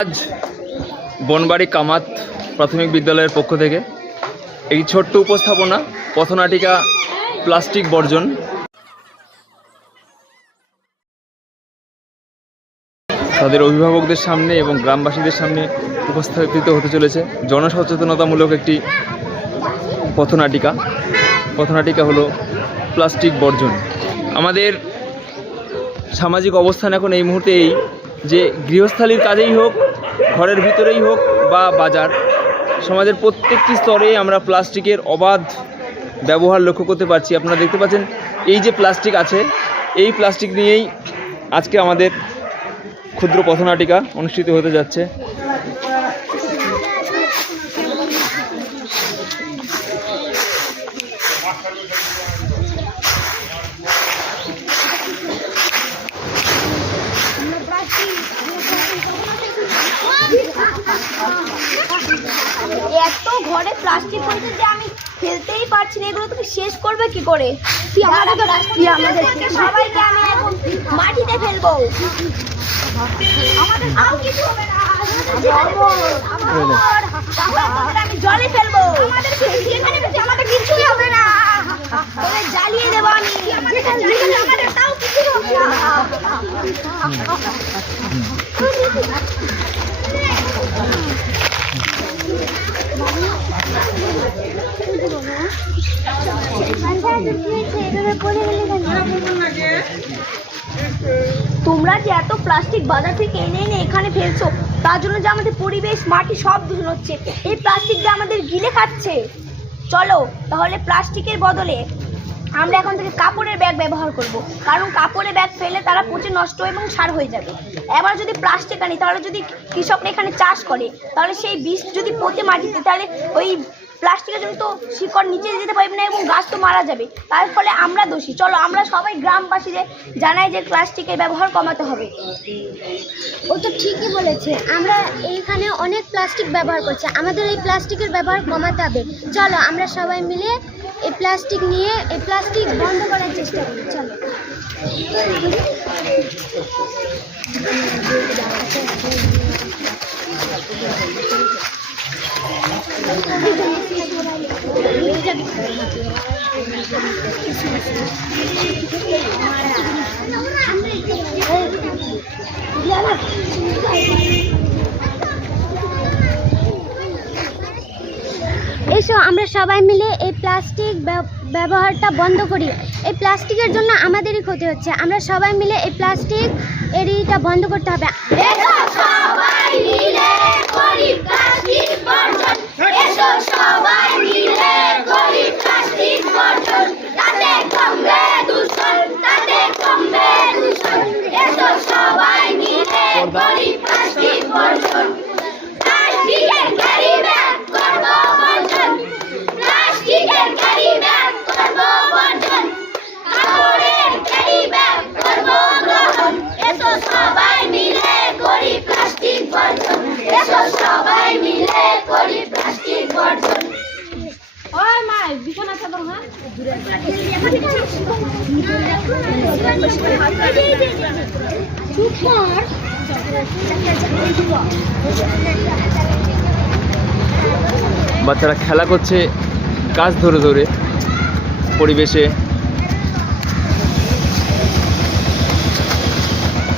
আজ বনবাড়ি কামাত প্রাথমিক বিদ্যালয়ের পক্ষ থেকে এই ছোট্ট উপস্থাপনা পথনাটিকা প্লাস্টিক বর্জন। তাদের অভিভাবকদের সামনে এবং গ্রামবাসীদের সামনে উপস্থাপিত হতে চলেছে জনসচেতনতামূলক একটি পথনাটিকা হলো প্লাস্টিক বর্জন। আমাদের সামাজিক অবস্থান এখন এই মুহূর্তে এই যে গৃহস্থালির কাজেই হোক, ঘরের ভিতরেই হোক বা বাজার, সমাজের প্রত্যেকটি স্তরে আমরা প্লাস্টিকের অবাধ ব্যবহার লক্ষ্য করতে পারছি। আপনারা দেখতে পাচ্ছেন এই যে প্লাস্টিক আছে, এই প্লাস্টিক নিয়েই আজকে আমাদের ক্ষুদ্র পথনাটিকা অনুষ্ঠিত হতে যাচ্ছে। এত ঘরে প্লাস্টিক হয়েছে যে আমি ফেলতেই পারছি না। এগুলো তুমি শেষ করবে কি করে? সবাইকে আমি এখন মাটিতে ফেলবো। আমি জলে ফেলবো। আমাদের কিছুই হবে না, জ্বালিয়ে দেবো আমি। তাও কিছুই হবে না। তোমরা যে এত প্লাস্টিক বাজার থেকে এনে এখানে ফেলছো, তার জন্য যে আমাদের পরিবেশ, মাটি সব দূষণ হচ্ছে। এই প্লাস্টিক যে আমাদের গিলে খাচ্ছে। চলো তাহলে প্লাস্টিকের বদলে আমরা এখন থেকে কাপড়ের ব্যাগ ব্যবহার করব, কারণ কাপড়ের ব্যাগ ফেলে তারা পচে নষ্ট এবং সার হয়ে যাবে। এবার যদি প্লাস্টিক আনি, তাহলে যদি কৃষকরা এখানে চাষ করে, তাহলে সেই বীজ যদি পচে মাটিতে, তাহলে ওই প্লাস্টিকের জন্য তো শিকড় নিচে যেতে পারবে না এবং গাছ তো মারা যাবে। তার ফলে আমরা দোষী। চলো আমরা সবাই গ্রামবাসীদের জানাই যে প্লাস্টিকের ব্যবহার কমাতে হবে। ও তো ঠিকই বলেছে, আমরা এইখানে অনেক প্লাস্টিক ব্যবহার করছি, আমাদের এই প্লাস্টিকের ব্যবহার কমাতে হবে। চলো আমরা সবাই মিলে এই প্লাস্টিক বন্ধ করার চেষ্টা করি। চলো। এসো আমরা সবাই মিলে এই প্লাস্টিক ব্যবহারটা বন্ধ করি। এই প্লাস্টিকের জন্য আমাদেরই ক্ষতি হচ্ছে। আমরা সবাই মিলে এই প্লাস্টিক এরিটা বন্ধ করতে হবে। এসো সবাই মিলে করি প্লাস্টিক বর্জন। এসো সবাই মিলে করি প্লাস্টিক বর্জন। তাতে কমবে দূষণ, তাতে কমবে দূষণ। এসো সবাই মিলে করি প্লাস্টিক বর্জন। প্লাস্টিকের ক্যারি ব্যাগ করব বর্জন। প্লাস্টিকের ক্যারি ব্যাগ করব বর্জন। কাপড়ের ক্যারি ব্যাগ করব গ্রহণ। এসো সবাই মিলে করি প্লাস্টিক বর্জন। এসো সবাই মিলে করি প্লাস্টিক বর্জন। ওই মা বিছানা চাদর না বাচ্চারা খেলা করছে গাছ ধরে ধরে পরিবেশে।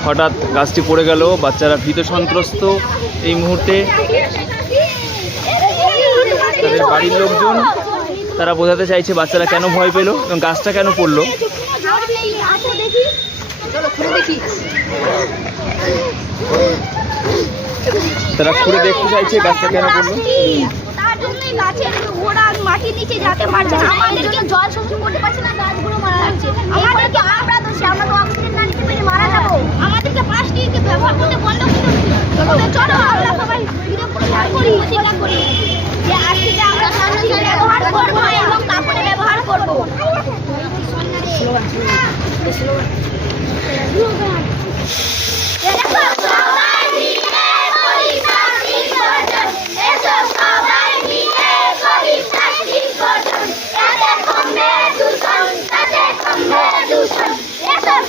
হঠাৎ গাছটি পড়ে গেল, বাচ্চারা ভীত সন্ত্রস্ত এই মুহূর্তে। তাদের বাড়ির লোকজন তারা বোঝাতে চাইছে বাচ্চারা কেন ভয় পেল এবং গাছটা কেন পড়লো। তারা ঘুরে দেখতে চাইছে গাছটা কেন পড়লো। তার জন্যই গাছের গোড়া মাটির নিচে যেতে পারছে না, আমাদেরকে জল শোষণ করতে পারছে না, গাছগুলো মারা যাচ্ছে। আমাদেরকে আমরা দোষী, আমরা তো অক্সিজেন না নিতে পেরে মারা যাবো। আমাদেরকে প্লাস্টিক ব্যবহার করতে বন্ধ করতে হবে। চলো আমরা সবাই প্রতিজ্ঞা করি যে আজ থেকে আমরা প্লাস্টিক ব্যবহার করবো এবং কাপড়ে ব্যবহার করবো।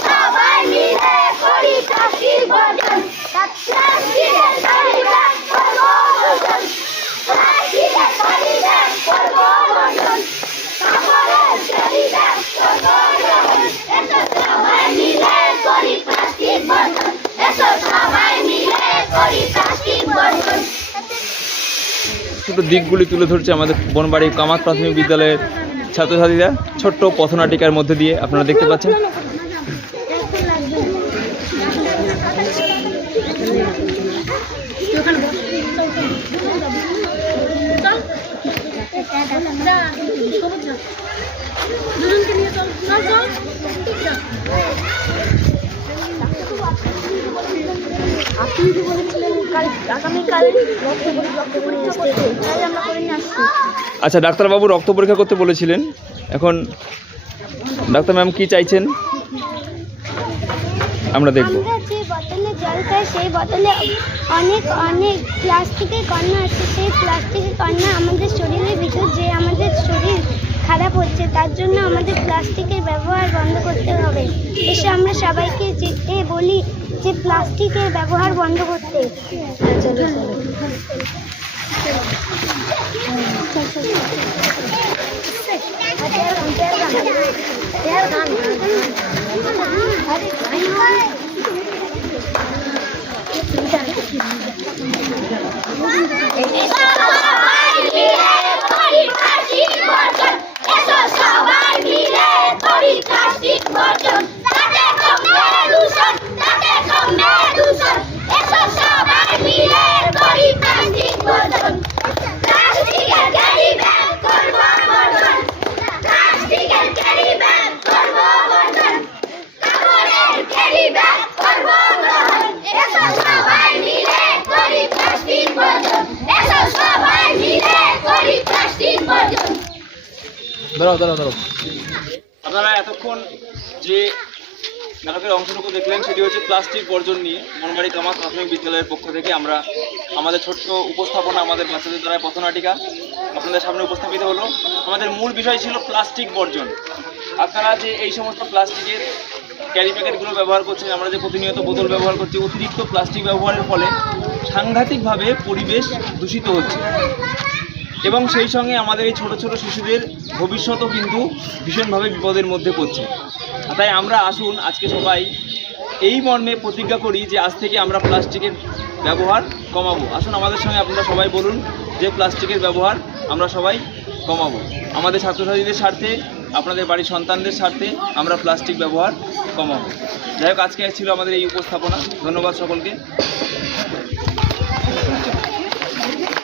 সবাই মিলে করি প্লাস্টিক বর্জন। ছোটো দিকগুলি তুলে ধরছে আমাদের বনবাড়ি কামাত প্রাথমিক বিদ্যালয়ের ছাত্রছাত্রীরা ছোট্ট পথনাটিকার মধ্যে দিয়ে আপনারা দেখতে পাচ্ছেন। আপনি তো বলেছিলেন আগামীকাল রক্ত করে আসতে, তাই আমরা করে নিয়ে আসছি। আচ্ছা, ডাক্তারবাবু রক্ত পরীক্ষা করতে বলেছিলেন, এখন ডাক্তার ম্যাম কি চাইছেন আমরা দেখব। আমরা যে বোতলে জল খাই সেই বোতলে অনেক অনেক প্লাস্টিকের কণা আছে। সেই প্লাস্টিকের কণা আমাদের শরীরের ভিতর, যে আমাদের শরীর খারাপ হচ্ছে, তার জন্য আমাদের প্লাস্টিকের ব্যবহার বন্ধ করতে হবে। এসে আমরা সবাইকে বলি যে প্লাস্টিকের ব্যবহার বন্ধ করতে। আপনারা এতক্ষণ যে নাটকের অংশটুকু দেখলেন সেটি হচ্ছে প্লাস্টিক বর্জন নিয়ে বনবাড়ি কামাত প্রাথমিক বিদ্যালয়ের পক্ষ থেকে আমরা আমাদের ছোট্ট উপস্থাপনা, আমাদের বাচ্চাদের দ্বারা পথনাটিকা আপনাদের সামনে উপস্থাপিত হলো। আমাদের মূল বিষয় ছিল প্লাস্টিক বর্জন। আপনারা যে এই সমস্ত প্লাস্টিকের ক্যারি প্যাকেটগুলো ব্যবহার করছেন, আমরা যে প্রতিনিয়ত বোতল ব্যবহার করছি, অতিরিক্ত প্লাস্টিক ব্যবহারের ফলে সাংঘাতিকভাবে পরিবেশ দূষিত হচ্ছে এবং সেই সঙ্গে আমাদের এই ছোট ছোট শিশুদের ভবিষ্যতও কিন্তু ভীষণভাবে বিপদের মধ্যে পড়ছে। তাই আমরা আসুন আজকে সবাই এই মর্মে প্রতিজ্ঞা করি যে আজ থেকে আমরা প্লাস্টিকের ব্যবহার কমাবো। আসুন আমাদের সঙ্গে আপনারা সবাই বলুন যে প্লাস্টিকের ব্যবহার আমরা সবাই কমাবো। আমাদের ছাত্রছাত্রীদের স্বার্থে, আপনাদের বাড়ির সন্তানদের স্বার্থে আমরা প্লাস্টিক ব্যবহার কমাবো। যাই হোক, আজকে ছিল আমাদের এই উপস্থাপনা। ধন্যবাদ সকলকে।